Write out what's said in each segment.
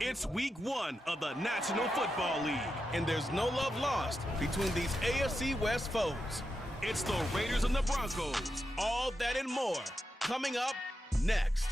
It's week 1 of the National Football League, and there's no love lost between these AFC West foes. It's the Raiders and the Broncos. All that and more coming up next.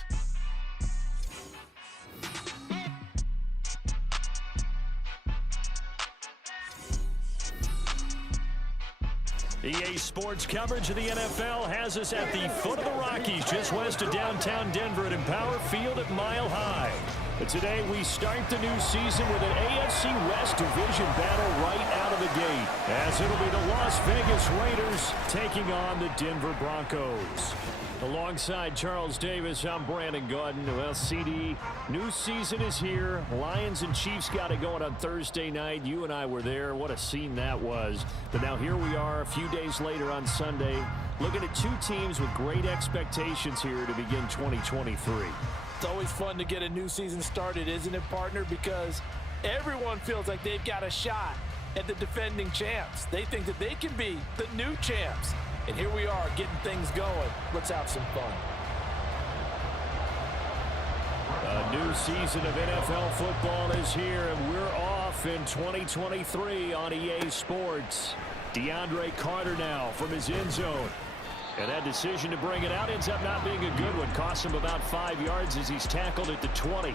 EA Sports coverage of the NFL has us at the foot of the Rockies, just west of downtown Denver at Empower Field at Mile High. But today we start the new season with an AFC West division battle right out of the gate, as it'll be the Las Vegas Raiders taking on the Denver Broncos. Alongside Charles Davis, I'm Brandon Gaudin. Well, CD, new season is here. Lions and Chiefs got it going on Thursday night. You and I were there. What a scene that was. But now here we are a few days later on Sunday, looking at two teams with great expectations here to begin 2023. It's always fun to get a new season started, isn't it, partner? Because everyone feels like they've got a shot at the defending champs. They think that they can be the new champs. And here we are getting things going. Let's have some fun. A new season of NFL football is here, and we're off in 2023 on EA Sports. DeAndre Carter now from his end zone. And that decision to bring it out ends up not being a good one. Costs him about 5 yards as he's tackled at the 20.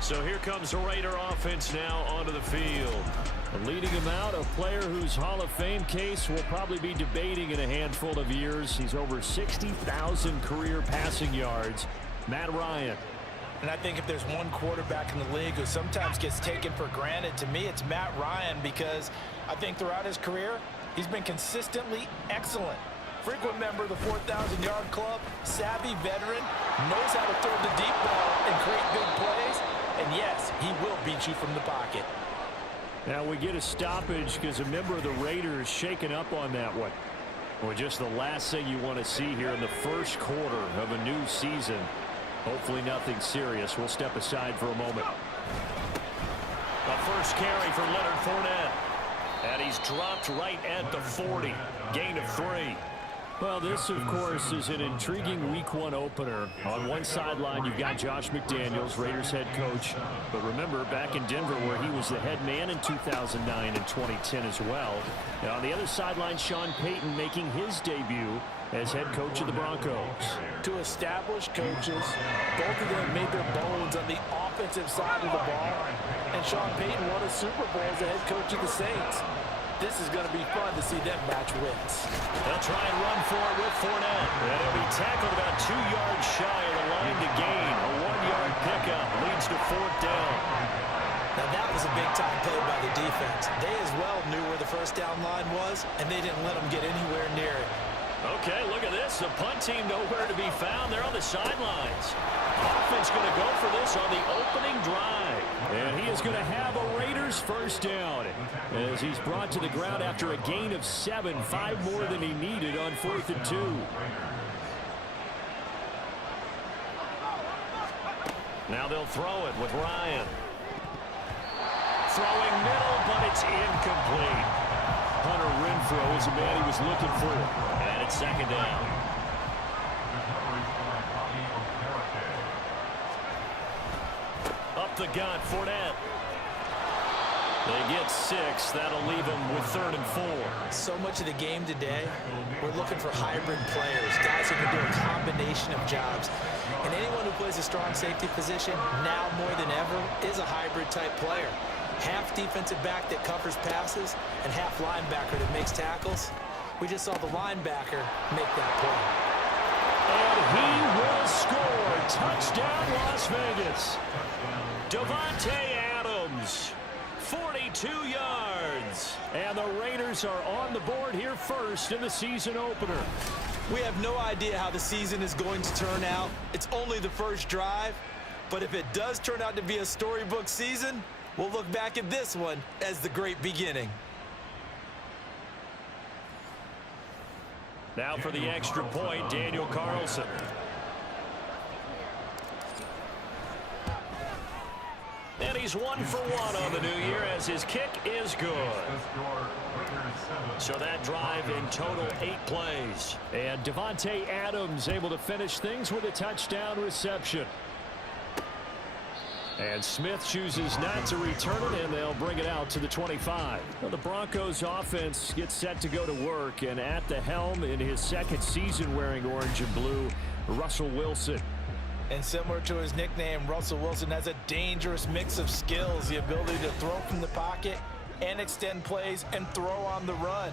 So here comes the Raider offense now onto the field. And leading him out, a player whose Hall of Fame case will probably be debating in a handful of years. He's over 60,000 career passing yards. Matt Ryan. And I think if there's one quarterback in the league who sometimes gets taken for granted, to me it's Matt Ryan, because I think throughout his career he's been consistently excellent. Frequent member of the 4,000-yard club, savvy veteran, knows how to throw the deep ball and create big plays. And yes, he will beat you from the pocket. Now we get a stoppage because a member of the Raiders shaken up on that one. Well, just the last thing you want to see here in the first quarter of a new season. Hopefully nothing serious. We'll step aside for a moment. The first carry for Leonard Fournette. And he's dropped right at the 40. Gain of 3. Well, this, of course, is an intriguing Week 1 opener. On one sideline, you've got Josh McDaniels, Raiders head coach. But remember, back in Denver, where he was the head man in 2009 and 2010 as well. And on the other sideline, Sean Payton making his debut as head coach of the Broncos. Two established coaches. Both of them made their bones on the offensive side of the ball. And Sean Payton won a Super Bowl as the head coach of the Saints. This is going to be fun to see them match wins. They'll try and run for it with Fournette. And he'll be tackled about 2 yards shy of the line to gain. A 1-yard pickup leads to 4th down. Now that was a big-time play by the defense. They as well knew where the first down line was, and they didn't let them get anywhere near it. Okay, look at this. The punt team nowhere to be found. They're on the sidelines. Offense going to go for this on the opening drive. And he is going to have a Raiders first down as he's brought to the ground after a gain of 7, 5 more than he needed on 4th and 2. Now they'll throw it with Ryan. Throwing middle, but it's incomplete. Hunter Renfrow is the man he was looking for. And it's 2nd down. Up the gut, Fournette. They get 6. That'll leave them with 3rd and 4. So much of the game today, we're looking for hybrid players, guys who can do a combination of jobs. And anyone who plays a strong safety position, now more than ever, is a hybrid-type player. Half defensive back that covers passes and half linebacker that makes tackles. We just saw the linebacker make that play. And he will score. Touchdown, Las Vegas. Davante Adams, 42 yards. And the Raiders are on the board here first in the season opener. We have no idea how the season is going to turn out. It's only the first drive. But if it does turn out to be a storybook season, we'll look back at this one as the great beginning. Now for the extra point, Daniel Carlson. And he's 1 for 1 on the new year as his kick is good. So that drive in total 8 plays. And Davante Adams able to finish things with a touchdown reception. And Smith chooses not to return it, and they'll bring it out to the 25. Well, the Broncos offense gets set to go to work, and at the helm in his second season wearing orange and blue, Russell Wilson. And similar to his nickname, Russell Wilson has a dangerous mix of skills, the ability to throw from the pocket and extend plays and throw on the run.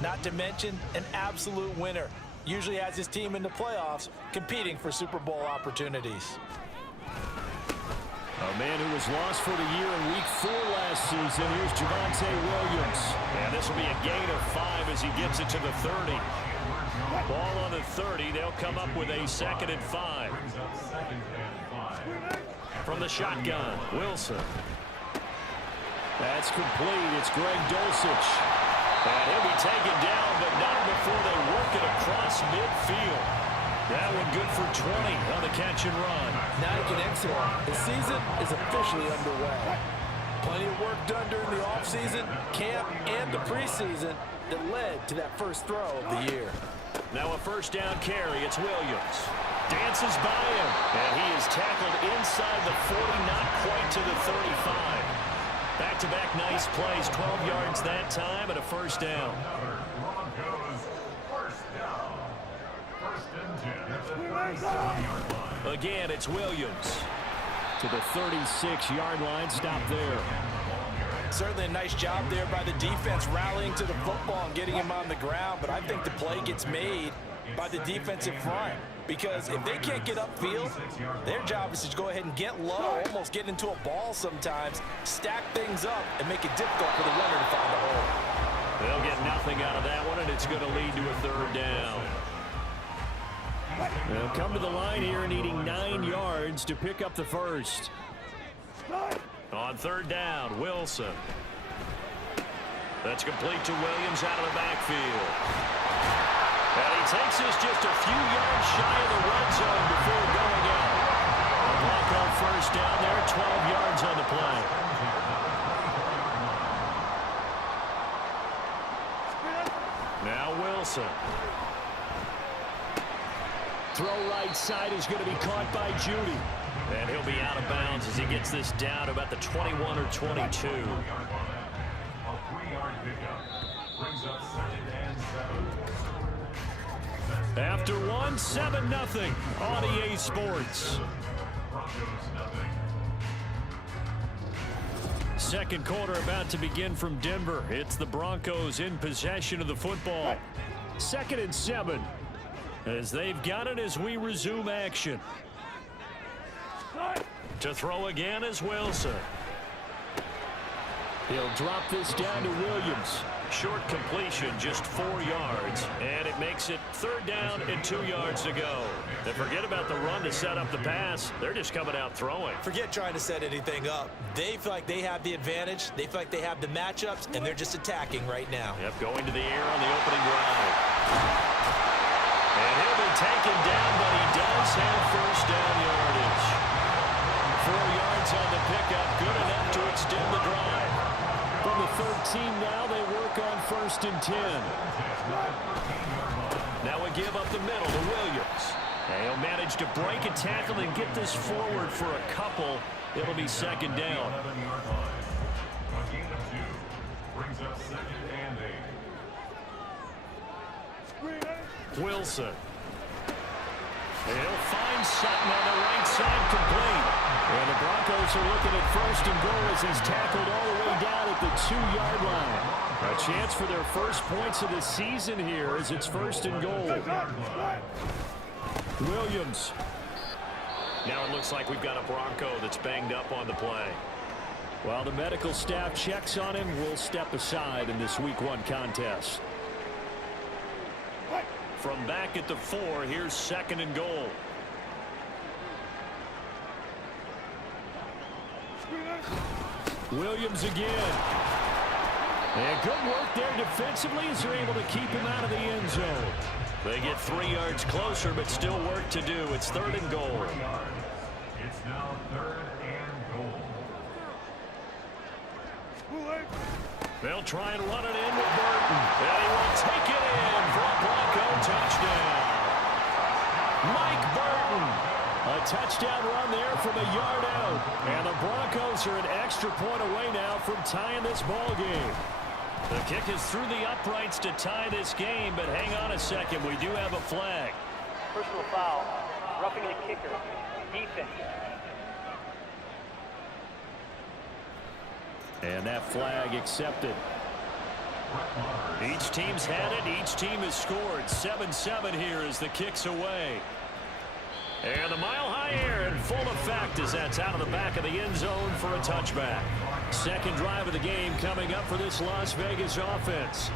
Not to mention an absolute winner. Usually has his team in the playoffs competing for Super Bowl opportunities. A man who was lost for the year in Week 4 last season. Here's Javonte Williams. And this will be a gain of 5 as he gets it to the 30. Ball on the 30. They'll come up with a 2nd and 5. From the shotgun, Wilson. That's complete. It's Greg Dulcich. And he'll be taken down, but not before they work it across midfield. That one good for 20 on the catch and run. Now you can exhale. The season is officially underway. Plenty of work done during the offseason, camp, and the preseason that led to that first throw of the year. Now a first down carry. It's Williams. Dances by him. And he is tackled inside the 40, not quite to the 35. Back-to-back nice plays. 12 yards that time and a first down. Again, it's Williams to the 36-yard line. Stop there. Certainly a nice job there by the defense rallying to the football and getting him on the ground, but I think the play gets made by the defensive front because if they can't get upfield, their job is to go ahead and get low, almost get into a ball sometimes, stack things up, and make it difficult for the runner to find a hole. They'll get nothing out of that one, and it's going to lead to a 3rd down. They'll come to the line here needing 9 yards to pick up the first. On 3rd down, Wilson. That's complete to Williams out of the backfield. And he takes us just a few yards shy of the red zone before going out. A Bronco first down there, 12 yards on the play. Now Wilson. Throw right side is going to be caught by Judy. And he'll be out of bounds as he gets this down to about the 21 or 22. After one, 7-0 on EA Sports. Second quarter about to begin from Denver. It's the Broncos in possession of the football. 2nd and 7 as they've got it as we resume action. To throw again is Wilson. He'll drop this down to Williams. Short completion, just 4 yards, and it makes it 3rd down and 2 yards to go. And forget about the run to set up the pass. They're just coming out throwing. Forget trying to set anything up. They feel like they have the advantage. They feel like they have the matchups, and they're just attacking right now. Yep, going to the air on the opening drive. And he'll be taken down, but he does have first down yardage. 4 yards on the pickup, good enough to extend the drive. From the 13 now, they work on 1st and 10. Now we give up the middle to Williams. And he'll manage to break a tackle and get this forward for a couple. It'll be 2nd down. Wilson. And he'll find Sutton on the right side complete. And the Broncos are looking at 1st and goal as he's tackled all the way down at the 2-yard line. A chance for their first points of the season here as it's 1st and goal. Williams. Now it looks like we've got a Bronco that's banged up on the play. While the medical staff checks on him, we'll step aside in this Week 1 contest. From back at the 4, here's 2nd and goal. Williams again. And good work there defensively as they're able to keep him out of the end zone. They get 3 yards closer, but still work to do. It's 3rd and goal. It's now 3rd and goal. They'll try and run it in with Burton. And he will take it in for a Bronco touchdown. Mike Burton A touchdown run there from a yard out. And the Broncos are an extra point away now from tying this ball game. The kick is through the uprights to tie this game, but hang on a second. We do have a flag. Personal foul. Roughing the kicker. Defense. And that flag accepted. Each team's had it. Each team has scored. 7-7 here as the kick's away. And the mile-high air in full effect as that's out of the back of the end zone for a touchback. Second drive of the game coming up for this Las Vegas offense.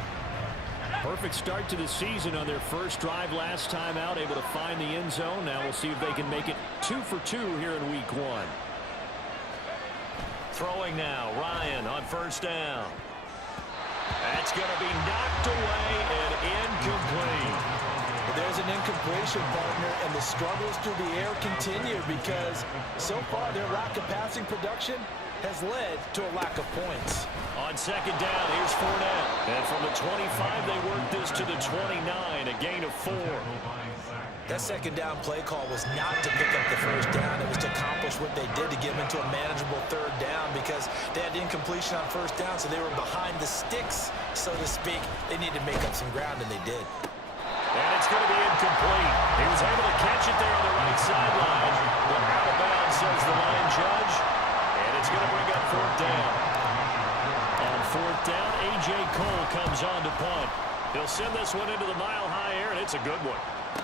Perfect start to the season on their first drive last time out, able to find the end zone. Now we'll see if they can make it 2 for 2 here in week 1. Throwing now, Ryan on first down. That's going to be knocked away and incomplete. There's an incompletion, partner, and the struggles through the air continue because so far their lack of passing production has led to a lack of points. On second down, here's Fournette. And from the 25, they work this to the 29, a gain of 4. That second down play call was not to pick up the first down. It was to accomplish what they did to get them into a manageable third down because they had incompletion on first down, so they were behind the sticks, so to speak. They needed to make up some ground, and they did. And it's going to be incomplete. He was able to catch it there on the right sideline. But out of bounds, says the line judge. And it's going to bring up fourth down. On fourth down, A.J. Cole comes on to punt. He'll send this one into the mile-high air, and it's a good one.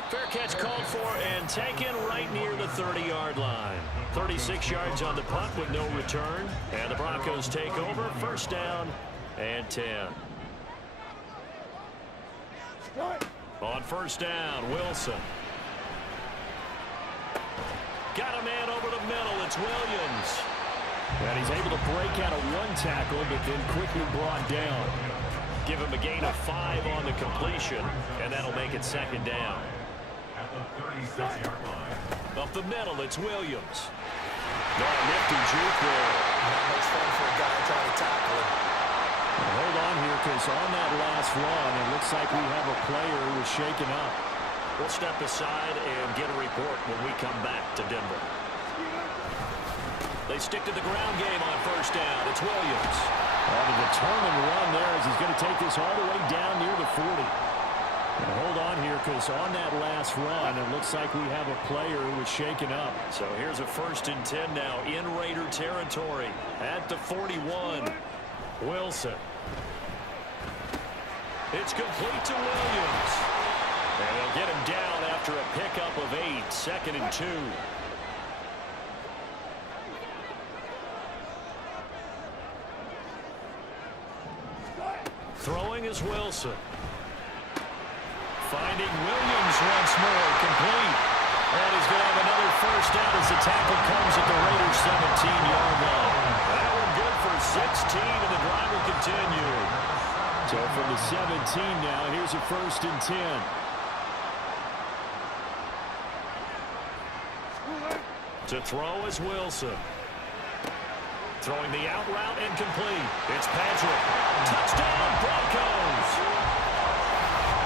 Fair catch called for and taken right near the 30-yard line. 36 yards on the punt with no return. And the Broncos take over. First down and 10. On first down, Wilson. Got a man over the middle. It's Williams. And he's able to break out of one tackle, but then quickly brought down. Give him a gain of 5 on the completion, and that'll make it second down. At the 36-yard line. Up the middle, it's Williams. No nifty juke there. Not much fun for a guy trying to tackle him. Hold on here, because on that last run, it looks like we have a player who was shaken up. We'll step aside and get a report when we come back to Denver. They stick to the ground game on first down. It's Williams. On a determined run there as he's going to take this all the way down near the 40. And hold on here, because on that last run, it looks like we have a player who was shaken up. So here's a 1st and 10 now in Raider territory at the 41. Wilson. It's complete to Williams. And they'll get him down after a pickup of 8. 2nd and 2. Throwing is Wilson. Finding Williams once more, complete. And he's going to have another first down as the tackle comes at the Raiders' 17-yard line. That one good for 16, and the drive will continue. So from the 17 now, here's a 1st and 10. To throw is Wilson. Throwing the out route incomplete. It's Patrick. Touchdown, Broncos.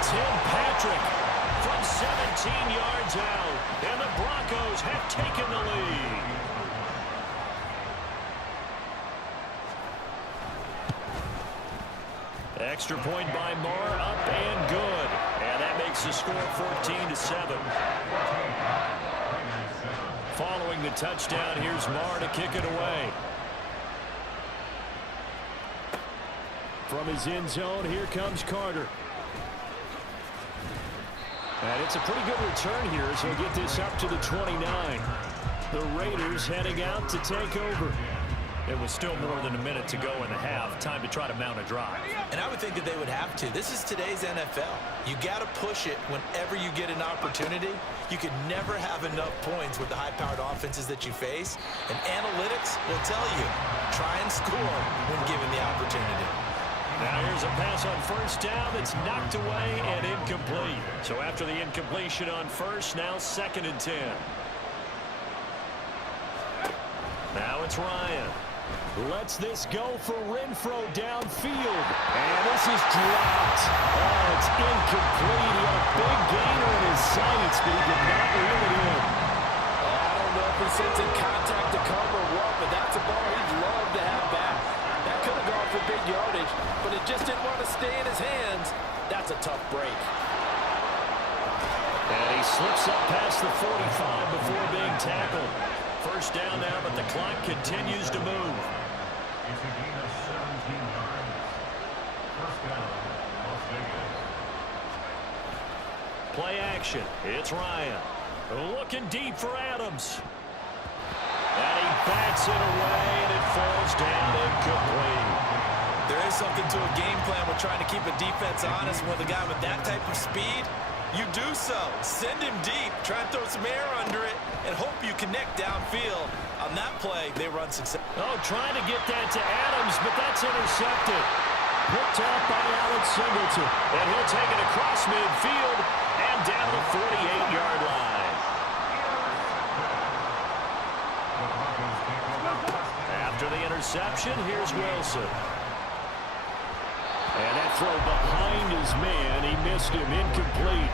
Tim Patrick from 17 yards out. And the Broncos have taken the lead. Extra point by Moore, up and good. And that makes the score 14-7. Following the touchdown, here's Moore to kick it away. From his end zone, here comes Carter. And it's a pretty good return here, so he'll get this up to the 29. The Raiders heading out to take over. It was still more than a minute to go in the half. Time to try to mount a drive. And I would think that they would have to. This is today's NFL. You got to push it whenever you get an opportunity. You can never have enough points with the high-powered offenses that you face. And analytics will tell you, try and score when given the opportunity. Now here's a pass on first down that's knocked away and incomplete. So after the incompletion on first, now 2nd and 10. Now it's Ryan. Lets this go for Renfro downfield. And this is dropped. Oh, it's incomplete. He had a big gainer in his sights, but he did not reel it in. I if he sits in contact to come or what, but that's a ball he'd love to have back. That could have gone for big yardage, but it just didn't want to stay in his hands. That's a tough break. And he slips up past the 45 before being tackled. First down now, but the clock continues to move. It's a gain of 17 yards. First down, Las Vegas. Play action. It's Ryan. Looking deep for Adams. And he bats it away, and it falls down incomplete. There is something to a game plan with trying to keep a defense honest. With a guy with that type of speed, you do so. Send him deep, try and throw some air under it, and hope you connect downfield. On that play, they run success. Oh, trying to get that to Adams, but that's intercepted. Picked off by Alex Singleton. And he'll take it across midfield and down the 48-yard line. After the interception, here's Wilson. And that throw behind his man, he missed him, incomplete.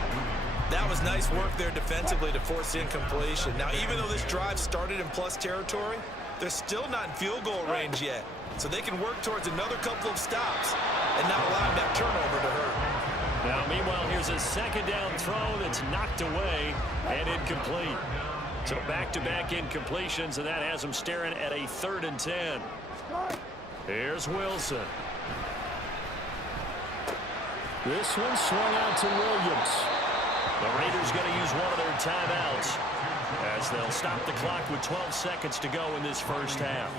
That was nice work there defensively to force incompletion. Now, even though this drive started in plus territory, they're still not in field goal range yet. So they can work towards another couple of stops and not allow that turnover to hurt. Now, meanwhile, here's a second down throw that's knocked away and incomplete. So back-to-back incompletions, and that has them staring at a 3rd and 10. Here's Wilson. This one swung out to Williams. The Raiders going to use one of their timeouts as they'll stop the clock with 12 seconds to go in this first half.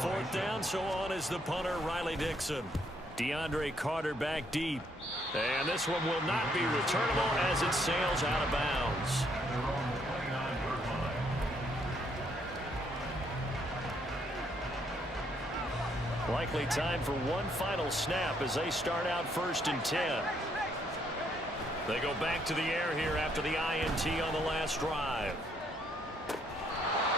4th down, so on is the punter, Riley Dixon. DeAndre Carter back deep. And this one will not be returnable as it sails out of bounds. Likely time for one final snap as they start out 1st and 10. They go back to the air here after the INT on the last drive.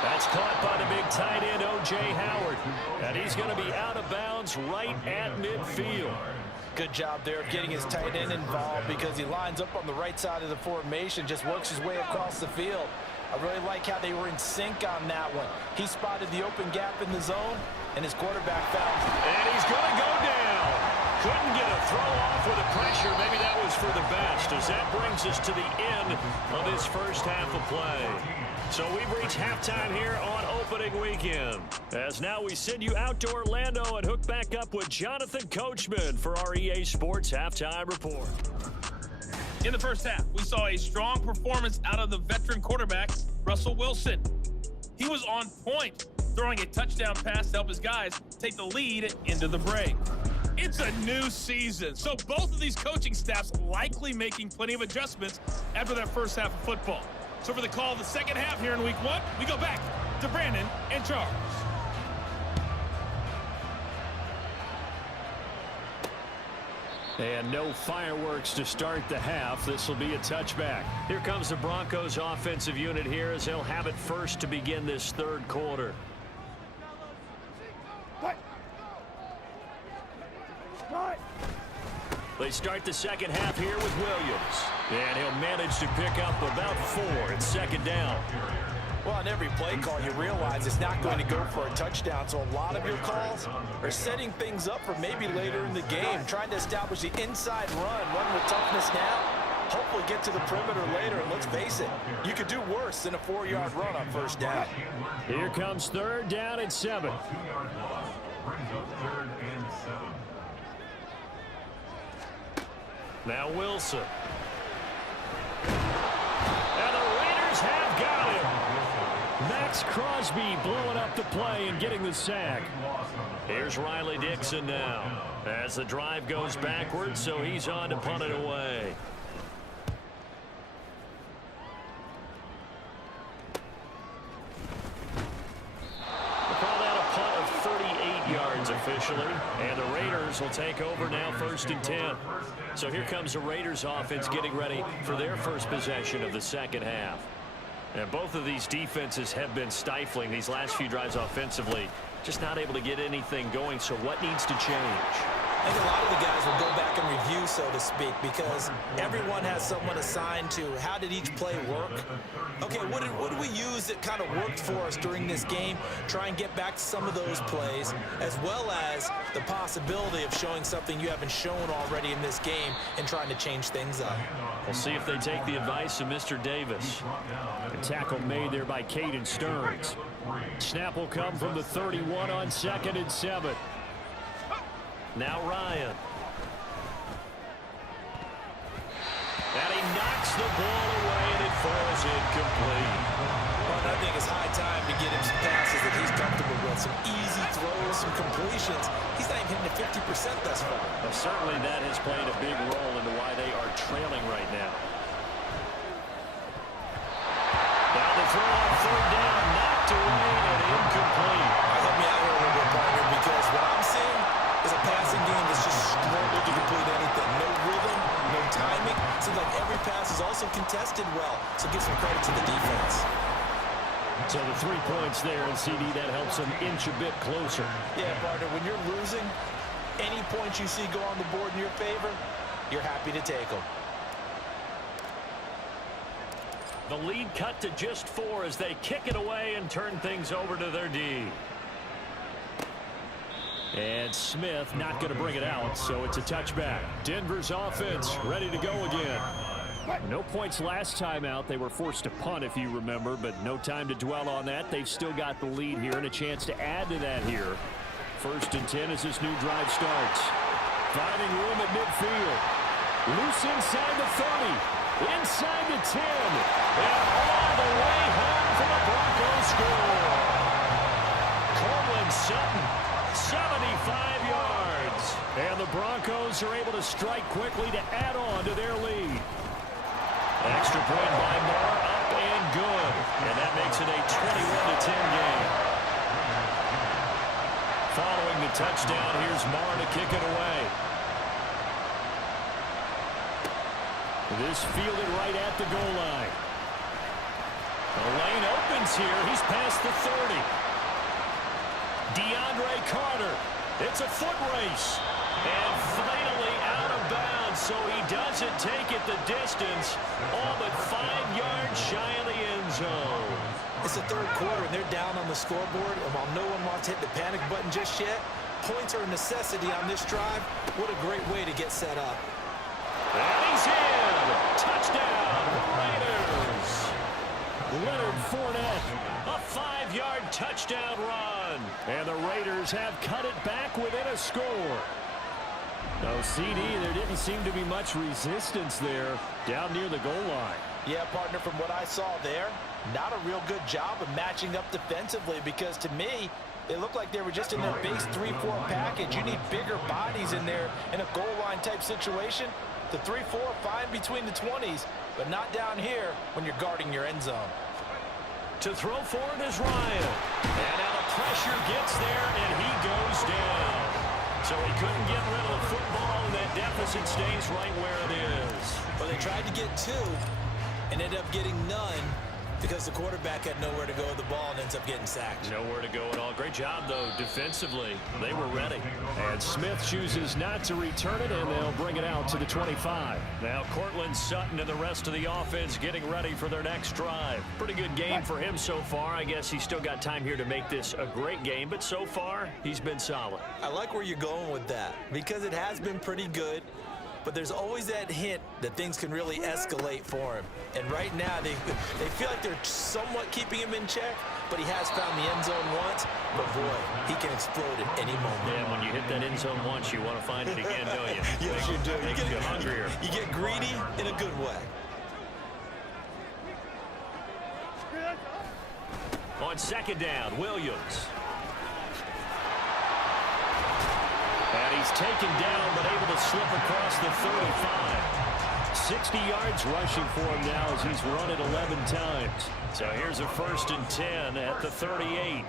That's caught by the big tight end, O.J. Howard. And he's going to be out of bounds right at midfield. Good job there of getting his tight end involved because he lines up on the right side of the formation, just works his way across the field. I really like how they were in sync on that one. He spotted the open gap in the zone, and his quarterback found him. And he's going to go down. Couldn't get a throw off with the pressure. Maybe that was for the best, as that brings us to the end of this first half of play. So we've reached halftime here on opening weekend. As now we send you out to Orlando and hook back up with Jonathan Coachman for our EA Sports Halftime Report. In the first half, we saw a strong performance out of the veteran quarterback, Russell Wilson. He was on point, throwing a touchdown pass to help his guys take the lead into the break. It's a new season, so both of these coaching staffs likely making plenty of adjustments after that first half of football. So for the call of the second half here in week 1, we go back to Brandon and Charles. And no fireworks to start the half. This will be a touchback. Here comes the Broncos offensive unit here as they'll have it first to begin this 3rd quarter. They start the second half here with Williams. And he'll manage to pick up about 4 at 2nd down. Well, on every play call, you realize it's not going to go for a touchdown. So a lot of your calls are setting things up for maybe later in the game, trying to establish the inside run with toughness now, hopefully get to the perimeter later. And let's face it, you could do worse than a 4-yard run on first down. Here comes 3rd down and 7. 2-yard loss brings up 3rd and 7. Now Wilson. And the Raiders have got him. Max Crosby blowing up the play and getting the sack. Here's Riley Dixon now as the drive goes backwards, so he's on to punt it away. We'll call that a punt of 38 yards officially, and the Raiders will take over now 1st and 10. So here comes the Raiders offense getting ready for their first possession of the second half. And both of these defenses have been stifling these last few drives offensively. Just not able to get anything going. So what needs to change? I think a lot of the guys will go back and review, so to speak, because everyone has someone assigned to how did each play work. Okay, what did we use that kind of worked for us during this game? Try and get back to some of those plays, as well as the possibility of showing something you haven't shown already in this game and trying to change things up. We'll see if they take the advice of Mr. Davis. A tackle made there by Caden Stearns. Snap will come from the 31 on 2nd and 7. Now Ryan. And he knocks the ball away, and it falls incomplete. Well, I think it's high time to get him some passes that he's comfortable with. Some easy throws, some completions. He's not even hitting the 50% thus far. Well, certainly that has played a big role into why they are trailing right now. Now the throw on 3rd down, knocked away and incomplete. Help me out here a little bit, partner, because what I'm seeing is a passing game that's just struggled to complete anything. No rhythm, no timing. Seems like every pass is also contested well, so give some credit to the defense. So the 3 points there, and CD, that helps them inch a bit closer. Yeah, partner, when you're losing, any points you see go on the board in your favor, you're happy to take them. The lead cut to just 4 as they kick it away and turn things over to their D. And Smith not going to bring it out, so it's a touchback. Denver's offense ready to go again. No points last time out. They were forced to punt, if you remember, but no time to dwell on that. They've still got the lead here and a chance to add to that here. 1st and 10 as this new drive starts. Finding room at midfield. Loose inside the 30. Inside the 10. And all the way home for the Broncos score. Courtland Sutton, 75 yards. And the Broncos are able to strike quickly to add on to their lead. Extra point by Moore, up and good. And that makes it a 21-10 game. Following the touchdown, here's Moore to kick it away. This fielded right at the goal line. The lane opens here. He's past the 30. DeAndre Carter. It's a foot race. And finally out of bounds, so he doesn't take it the distance. All but 5 yards shy of the end zone. It's the 3rd quarter, and they're down on the scoreboard. And while no one wants to hit the panic button just yet, points are a necessity on this drive. What a great way to get set up. And he's in. Touchdown, Raiders. Leonard Fournette, a 5-yard touchdown run. And the Raiders have cut it back within a score. No, CD, there didn't seem to be much resistance there down near the goal line. Yeah, partner, from what I saw there, not a real good job of matching up defensively, because to me, they looked like they were just in their base 3-4 package. You need bigger bodies in there in a goal line type situation. The 3-4 fine between the 20s, but not down here when you're guarding your end zone. To throw for it is Ryan. And now the pressure gets there, and he goes down. So he couldn't get rid of the football, and that deficit stays right where it is. Well, they tried to get 2 and ended up getting none because the quarterback had nowhere to go with the ball and ends up getting sacked. Nowhere to go at all. Great job, though, defensively. They were ready. And Smith chooses not to return it, and they'll bring it out to the 25. Now Courtland Sutton and the rest of the offense getting ready for their next drive. Pretty good game for him so far. I guess he's still got time here to make this a great game, but so far, he's been solid. I like where you're going with that because it has been pretty good. But there's always that hint that things can really escalate for him. And right now, they feel like they're somewhat keeping him in check, but he has found the end zone once. But, boy, he can explode at any moment. Yeah, when you hit that end zone once, you want to find it again, don't you? Yes, you do. You get hungrier. You get greedy in a good way. On 2nd down, Williams. And he's taken down, but able to slip across the 35. 60 yards rushing for him now as he's run it 11 times. So here's a 1st and 10 at the 38.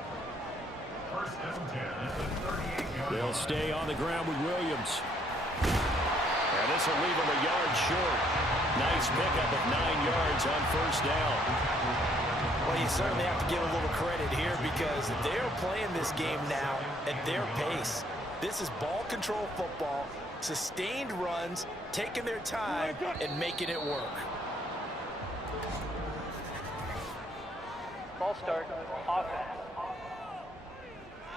They'll stay on the ground with Williams. And this will leave him a yard short. Nice pickup of 9 yards on 1st down. Well, you certainly have to give a little credit here because they're playing this game now at their pace. This is ball control football, sustained runs, taking their time, and making it work. Ball start, offense.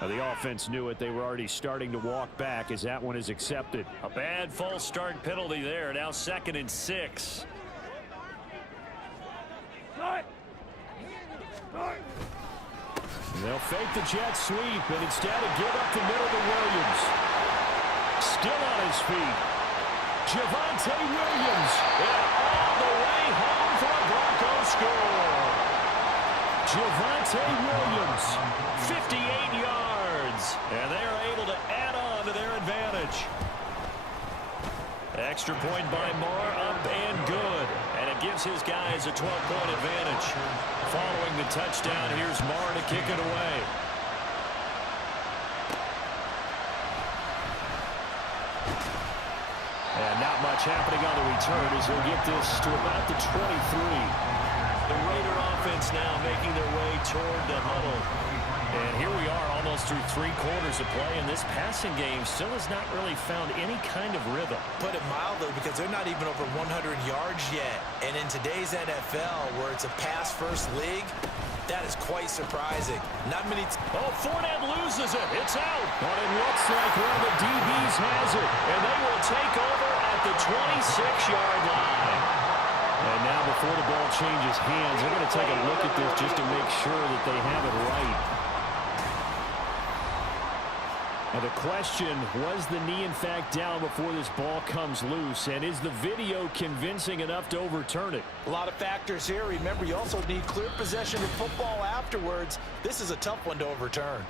The offense knew it. They were already starting to walk back as that one is accepted. A bad false start penalty there. Now 2nd and 6. They'll fake the jet sweep, and instead of give up the middle to Williams. Still on his feet. Javonte Williams. And all the way home for a Broncos score. Javonte Williams, 58 yards. And they are able to add on to their advantage. Extra point by Marr, up and good. And it gives his guys a 12-point advantage. Following the touchdown, here's Marr to kick it away. And not much happening on the return as he'll get this to about the 23. The Raider offense now making their way toward the huddle. And here we are almost through 3 quarters of play, and this passing game still has not really found any kind of rhythm. Put it mildly, because they're not even over 100 yards yet. And in today's NFL, where it's a pass-first league, that is quite surprising. Not many. Oh, Fournette loses it. It's out. But it looks like one of the DBs has it. And they will take over at the 26-yard line. And now before the ball changes hands, they're going to take a look at this just to make sure that they have it right. Now the question, was the knee in fact down before this ball comes loose? And is the video convincing enough to overturn it? A lot of factors here. Remember, you also need clear possession of football afterwards. This is a tough one to overturn.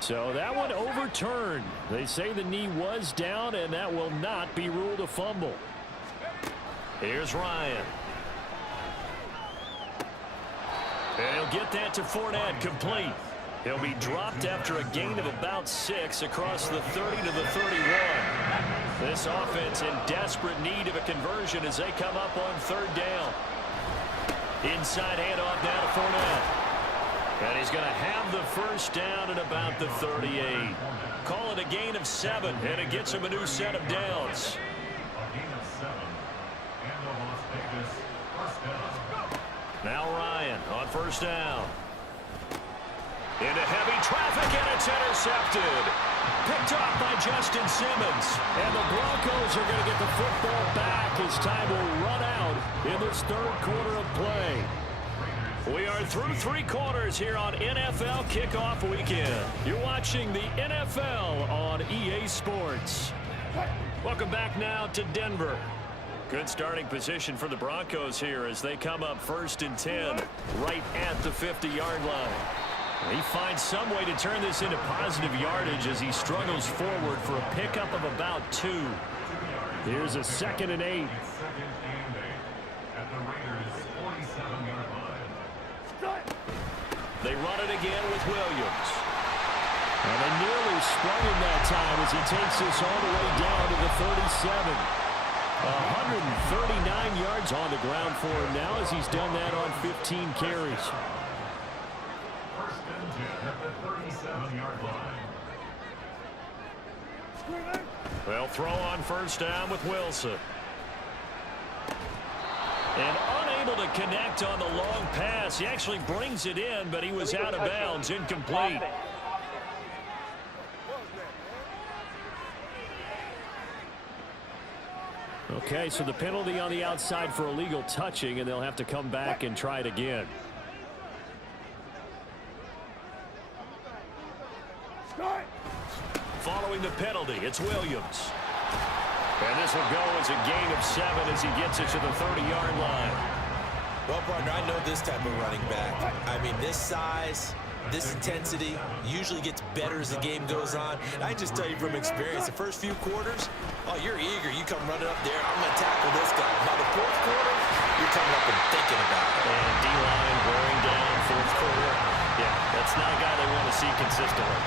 So that one overturned. They say the knee was down, and that will not be ruled a fumble. Here's Ryan. And he'll get that to Fournette, complete. He'll be dropped after a gain of about 6 across the 30 to the 31. This offense in desperate need of a conversion as they come up on 3rd down. Inside handoff now to Fournette. And he's going to have the first down at about the 38. Call it a gain of 7, and it gets him a new set of downs. Now Ryan on 1st down. Into heavy traffic, and it's intercepted. Picked off by Justin Simmons. And the Broncos are going to get the football back as time will run out in this 3rd quarter of play. We are through 3 quarters here on NFL Kickoff Weekend. You're watching the NFL on EA Sports. Welcome back now to Denver. Good starting position for the Broncos here as they come up 1st and 10 right at the 50-yard line. He finds some way to turn this into positive yardage as he struggles forward for a pickup of about 2. Here's a 2nd and 8. They run it again with Williams. And they nearly sprung him that time as he takes this all the way down to the 37. 139 yards on the ground for him now as he's done that on 15 carries. They'll throw on 1st down with Wilson. And unable to connect on the long pass. He actually brings it in, but he was out of bounds, incomplete. Okay, so the penalty on the outside for illegal touching, and they'll have to come back and try it again. Following the penalty, it's Williams. And this will go as a gain of 7 as he gets it to the 30-yard line. Well, partner, I know this type of running back. I mean, this size, this intensity usually gets better as the game goes on. I can just tell you from experience, the first few quarters, oh, you're eager. You come running up there, I'm going to tackle this guy. By the 4th quarter, you're coming up and thinking about it. And D-line wearing down 4th quarter. Yeah, that's not a guy they want to see consistently.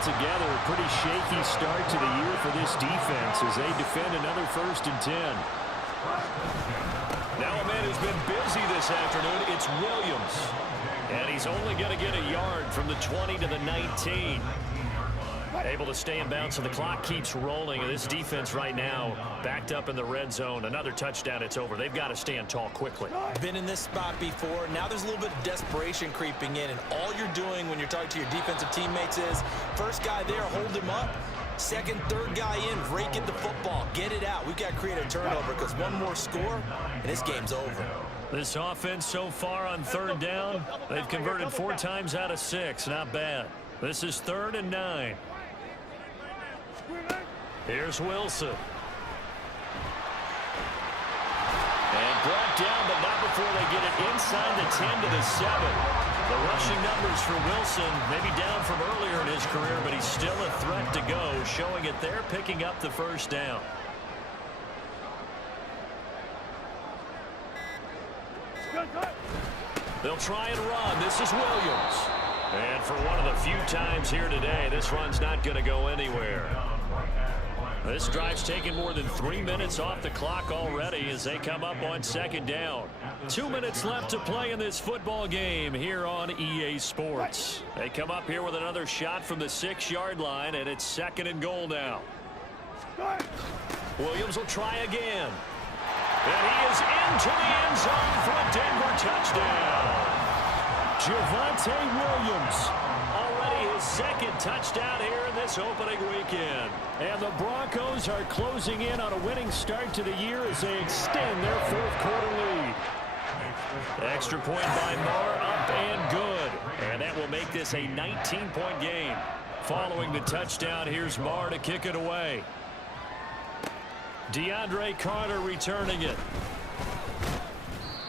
Altogether, a pretty shaky start to the year for this defense as they defend another 1st and 10. Now a man who's been busy this afternoon, it's Williams. And he's only going to get a yard from the 20 to the 19. Able to stay in bounds, so the clock keeps rolling. And this defense right now backed up in the red zone. Another touchdown, it's over. They've got to stand tall quickly. Been in this spot before. Now there's a little bit of desperation creeping in, and all you're doing when you're talking to your defensive teammates is first guy there, hold him up. Second, third guy in, rake at the football. Get it out. We've got to create a turnover because one more score, and this game's over. This offense so far on third down, they've converted 4 times out of 6. Not bad. This is 3rd and 9. Here's Wilson. And brought down, but not before they get it inside the 10 to the 7. The rushing numbers for Wilson, maybe down from earlier in his career, but he's still a threat to go, showing it there, picking up the first down. They'll try and run. This is Williams. And for one of the few times here today, this run's not going to go anywhere. This drive's taken more than 3 minutes off the clock already as they come up on 2nd down. 2 minutes left to play in this football game here on EA Sports. They come up here with another shot from the 6-yard line, and it's 2nd and goal now. Williams will try again. And he is into the end zone for a Denver touchdown. Javonte Williams, already his 2nd touchdown here in this opening weekend. And the Broncos are closing in on a winning start to the year as they extend their 4th quarter lead. Extra point by Marr, up and good. And that will make this a 19-point game. Following the touchdown, here's Marr to kick it away. DeAndre Carter returning it.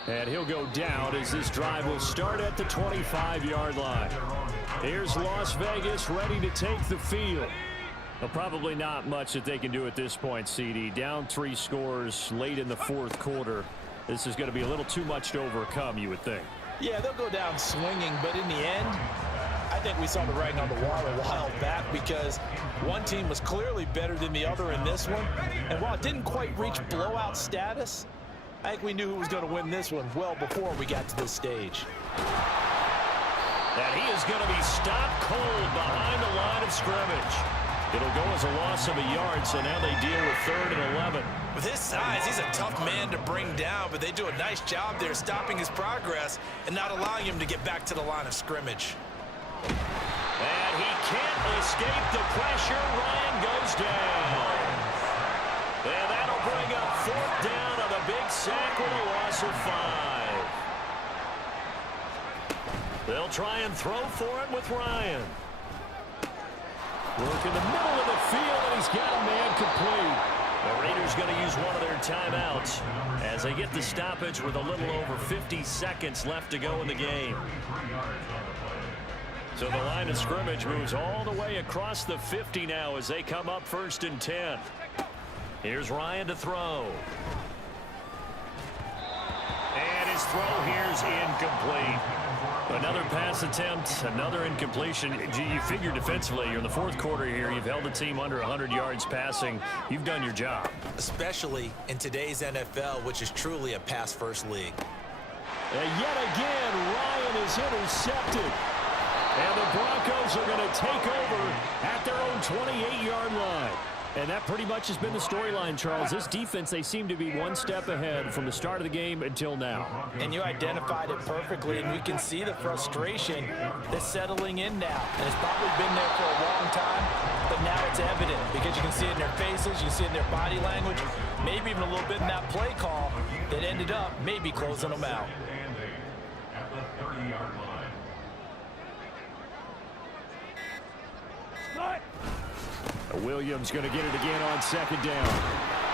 And he'll go down as this drive will start at the 25-yard line. Here's Las Vegas ready to take the field. Well, probably not much that they can do at this point, CD. Down 3 scores late in the 4th quarter. This is going to be a little too much to overcome, you would think. Yeah, they'll go down swinging, but in the end, I think we saw the writing on the wall a while back because one team was clearly better than the other in this one. And while it didn't quite reach blowout status, I think we knew who was going to win this one well before we got to this stage. And he is going to be stopped cold behind the line of scrimmage. It'll go as a loss of a yard, so now they deal with 3rd and 11. With his size, he's a tough man to bring down, but they do a nice job there stopping his progress and not allowing him to get back to the line of scrimmage. And he can't escape the pressure. Ryan goes down. And that'll bring up 4th down on the big sack with a loss of 5. They'll try and throw for it with Ryan. Work in the middle of the field, and he's got a man complete. The Raiders going to use one of their timeouts as they get the stoppage with a little over 50 seconds left to go in the game. So the line of scrimmage moves all the way across the 50 now as they come up 1st and 10. Here's Ryan to throw. And his throw here's incomplete. Another pass attempt, another incompletion. You figure defensively, you're in the 4th quarter here. You've held the team under 100 yards passing. You've done your job. Especially in today's NFL, which is truly a pass-first league. And yet again, Ryan is intercepted. And the Broncos are going to take over at their own 28-yard line. And that pretty much has been the storyline, Charles. This defense, they seem to be one step ahead from the start of the game until now. And you identified it perfectly, and we can see the frustration that's settling in now. And it's probably been there for a long time, but now it's evident because you can see it in their faces, you can see it in their body language, maybe even a little bit in that play call that ended up maybe closing them out. At the 30-yard line. Williams going to get it again on 2nd down.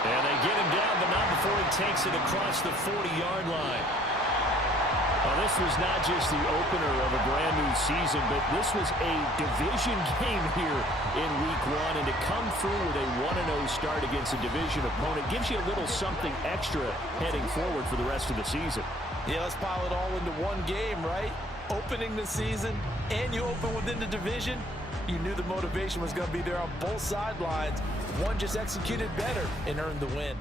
And they get him down, but not before he takes it across the 40-yard line. Now, this was not just the opener of a brand-new season, but this was a division game here in Week 1. And to come through with a 1-0 start against a division opponent gives you a little something extra heading forward for the rest of the season. Yeah, let's pile it all into one game, right? Opening the season, and you open within the division. You knew the motivation was going to be there on both sidelines. One just executed better and earned the win.